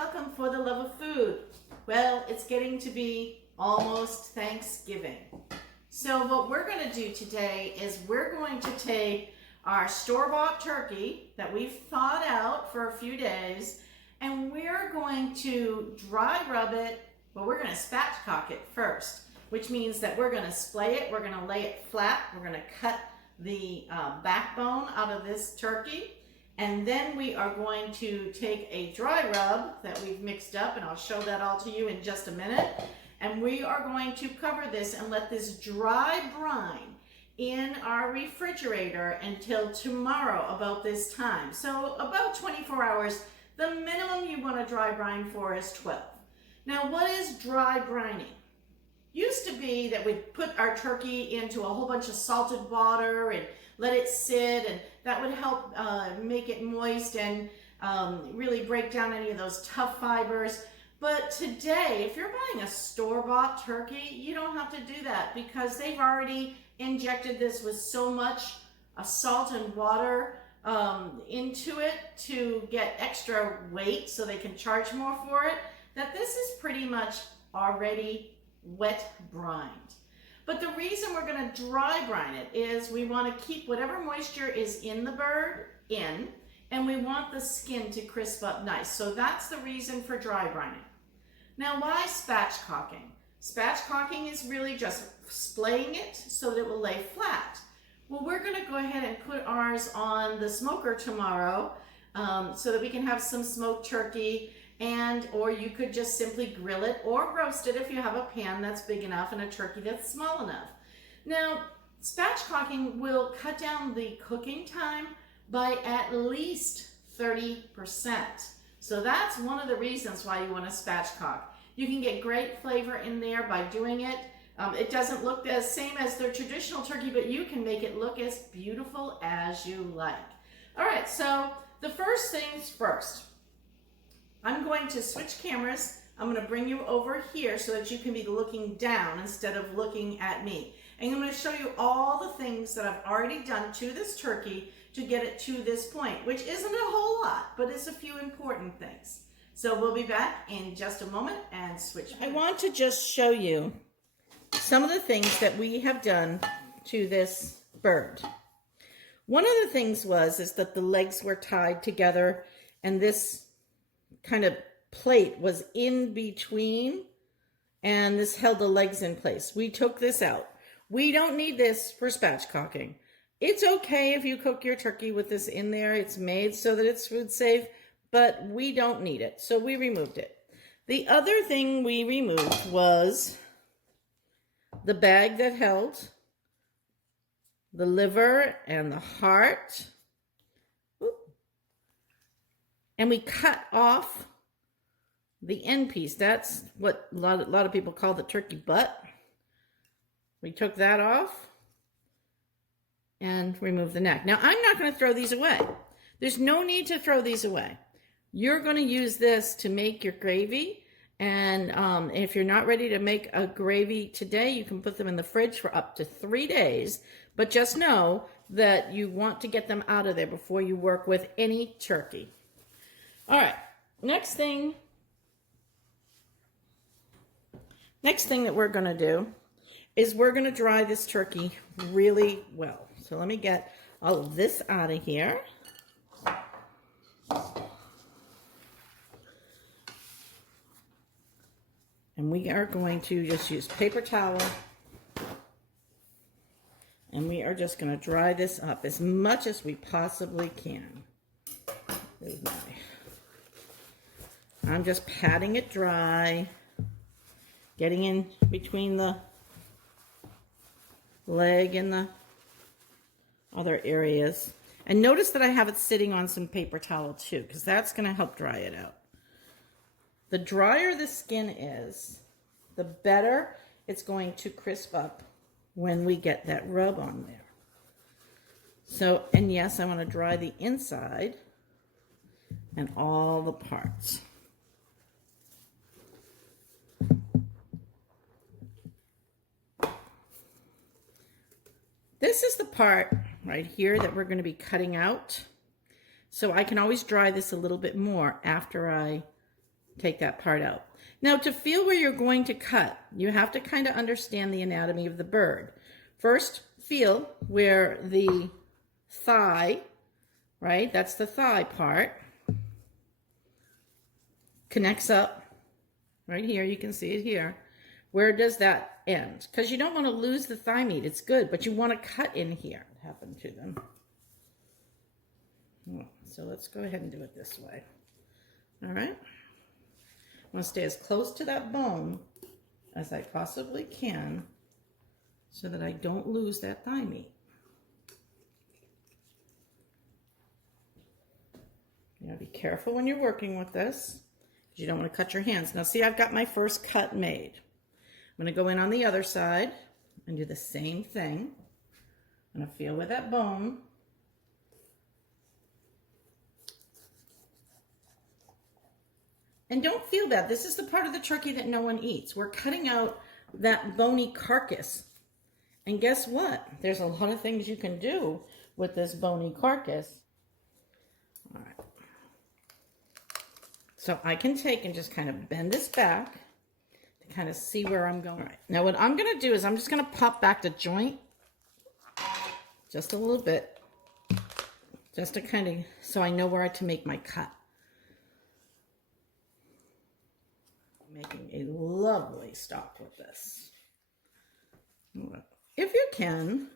welcome for the love of food. Well, it's getting to be almost Thanksgiving. So what we're going to do today is we're going to take our store-bought turkey that we've thawed out for a few days, and we're going to dry rub it, but we're going to spatchcock it first, which means that we're going to splay it, we're going to lay it flat, we're going to cut the backbone out of this turkey. And then we are going to take a dry rub that we've mixed up, and I'll show that all to you in just a minute. And we are going to cover this and let this dry brine in our refrigerator until tomorrow about this time. So about 24 hours. The minimum you want to dry brine for is 12. Now, what is dry brining? Used to be that we'd put our turkey into a whole bunch of salted water and let it sit, and that would help make it moist and really break down any of those tough fibers. But today, if you're buying a store-bought turkey, you don't have to do that because they've already injected this with so much salt and water into it to get extra weight so they can charge more for it, that this is pretty much already wet brined. But the reason we're going to dry brine it is we want to keep whatever moisture is in the bird in, and we want the skin to crisp up nice. So that's the reason for dry brining. Now, why spatchcocking? Spatchcocking is really just splaying it so that it will lay flat. Well, we're going to go ahead and put ours on the smoker tomorrow so that we can have some smoked turkey. Or you could just simply grill it or roast it if you have a pan that's big enough and a turkey that's small enough. Now, spatchcocking will cut down the cooking time by at least 30%. So that's one of the reasons why you want to spatchcock. You can get great flavor in there by doing it. It doesn't look the same as their traditional turkey, but you can make it look as beautiful as you like. All right, so the first things first. I'm going to switch cameras. I'm going to bring you over here so that you can be looking down instead of looking at me. And I'm going to show you all the things that I've already done to this turkey to get it to this point, which isn't a whole lot, but it's a few important things. So we'll be back in just a moment and switch. I want to just show you some of the things that we have done to this bird. One of the things is that the legs were tied together, and this kind of plate was in between, and this held the legs in place. We took this out. We don't need this for spatchcocking. It's okay if you cook your turkey with this in there. It's made so that it's food safe, but we don't need it, so we removed it. The other thing we removed was the bag that held the liver and the heart. And we cut off the end piece. That's what a lot of people call the turkey butt. We took that off and removed the neck. Now, I'm not going to throw these away. There's no need to throw these away. You're going to use this to make your gravy. And if you're not ready to make a gravy today, you can put them in the fridge for up to 3 days. But just know that you want to get them out of there before you work with any turkey. All right, next thing that we're going to do is we're going to dry this turkey really well. So let me get all of this out of here. And we are going to just use paper towel, and we are just going to dry this up as much as we possibly can. I'm just patting it dry, getting in between the leg and the other areas. And notice that I have it sitting on some paper towel too, because that's going to help dry it out. The drier the skin is, the better it's going to crisp up when we get that rub on there. So, and yes, I want to dry the inside and all the parts. This is the part right here that we're going to be cutting out. So I can always dry this a little bit more after I take that part out. Now, to feel where you're going to cut, you have to kind of understand the anatomy of the bird. First, feel where the thigh, right? That's the thigh part. Connects up right here. You can see it here. Where does that end? Because you don't want to lose the thigh meat. It's good, but you want to cut in here. What happened to them? So let's go ahead and do it this way. All right. I want to stay as close to that bone as I possibly can so that I don't lose that thigh meat. You gotta be careful when you're working with this because you don't want to cut your hands. Now see, I've got my first cut made. I'm going to go in on the other side and do the same thing. I'm going to feel with that bone. And don't feel bad. This is the part of the turkey that no one eats. We're cutting out that bony carcass. And guess what? There's a lot of things you can do with this bony carcass. All right. So I can take and just kind of bend this back to kind of see where I'm going. All right. Now what I'm going to do is I'm just going to pop back the joint just a little bit. Just to kind of, so I know where to make my cut. Making a lovely stock with this. If you can,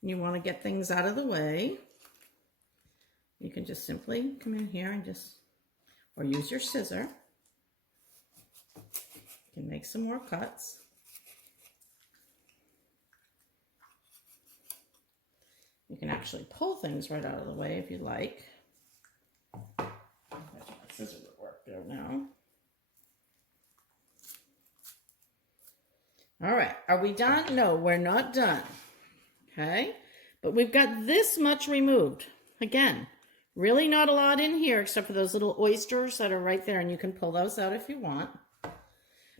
and you want to get things out of the way, you can just simply come in here and just, or use your scissor. You can make some more cuts. You can actually pull things right out of the way if you like. My scissor would work there now. All right, are we done? No, we're not done, okay? But we've got this much removed. Again, really not a lot in here except for those little oysters that are right there, and you can pull those out if you want.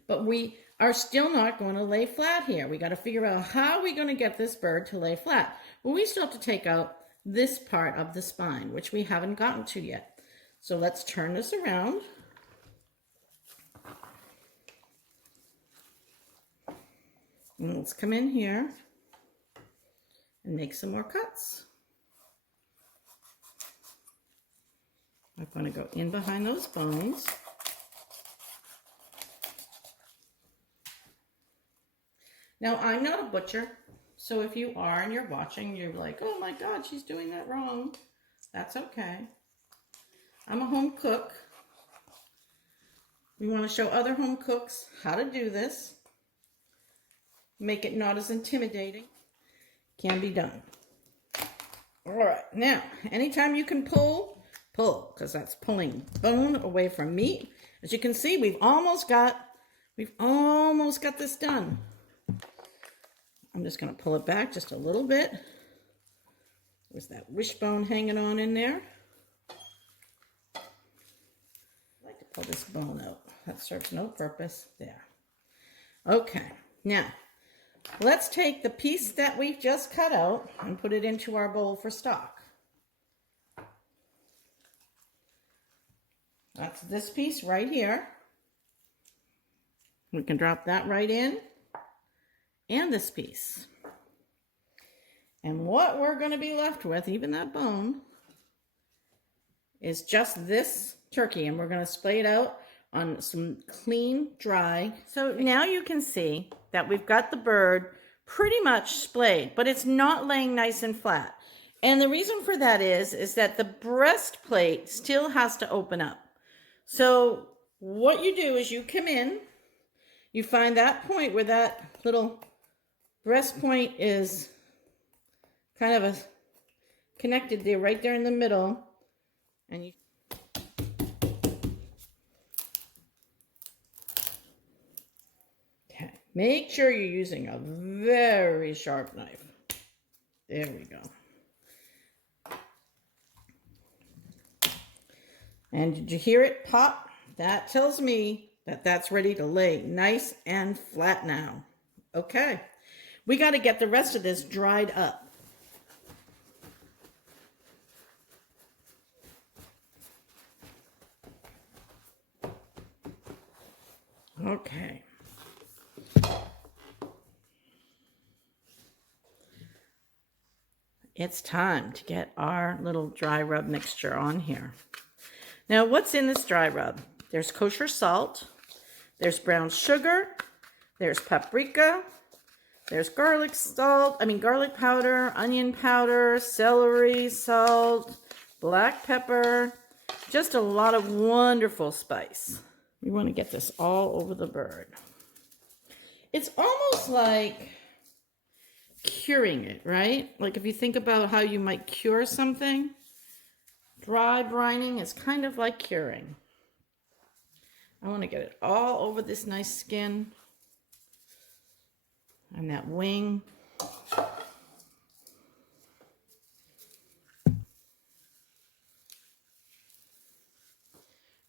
But we are still not going to lay flat here. We got to figure out how we're going to get this bird to lay flat. Well, we still have to take out this part of the spine, which we haven't gotten to yet. So let's turn this around. And let's come in here and make some more cuts. I'm going to go in behind those bones. Now, I'm not a butcher, so if you are and you're watching, you're like, oh my God, she's doing that wrong. That's okay. I'm a home cook. We want to show other home cooks how to do this. Make it not as intimidating. Can be done. All right, now, anytime you can pull, pull, because that's pulling bone away from meat. As you can see, we've almost got this done. I'm just going to pull it back just a little bit. There's that wishbone hanging on in there. I like to pull this bone out. That serves no purpose. There. Okay, now, let's take the piece that we've just cut out and put it into our bowl for stock. That's this piece right here. We can drop that right in. And this piece. And what we're going to be left with, even that bone, is just this turkey. And we're going to splay it out on some clean, dry. So now you can see that we've got the bird pretty much splayed, but it's not laying nice and flat. And the reason for that is that the breastplate still has to open up. So what you do is you come in, you find that point where that little breast point is kind of connected there, right there in the middle, and you make sure you're using a very sharp knife. There we go. And did you hear it pop? That tells me that that's ready to lay nice and flat now. Okay. We got to get the rest of this dried up. Okay. It's time to get our little dry rub mixture on here. Now, what's in this dry rub? There's kosher salt, there's brown sugar, there's paprika, there's garlic powder, onion powder, celery, salt, black pepper, just a lot of wonderful spice. We want to get this all over the bird. It's almost like curing it, right? Like if you think about how you might cure something, dry brining is kind of like curing. I want to get it all over this nice skin and that wing.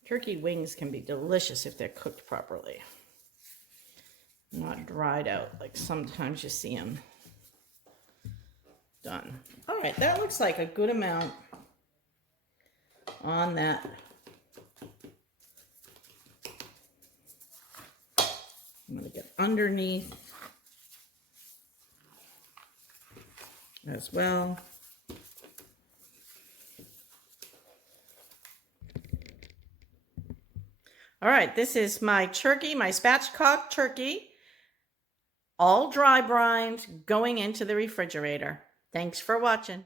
Turkey wings can be delicious if they're cooked properly, not dried out like sometimes you see them done. All right, that looks like a good amount on that. I'm going to get underneath as well. All right, this is my turkey, my spatchcock turkey, all dry brined, going into the refrigerator. Thanks for watching.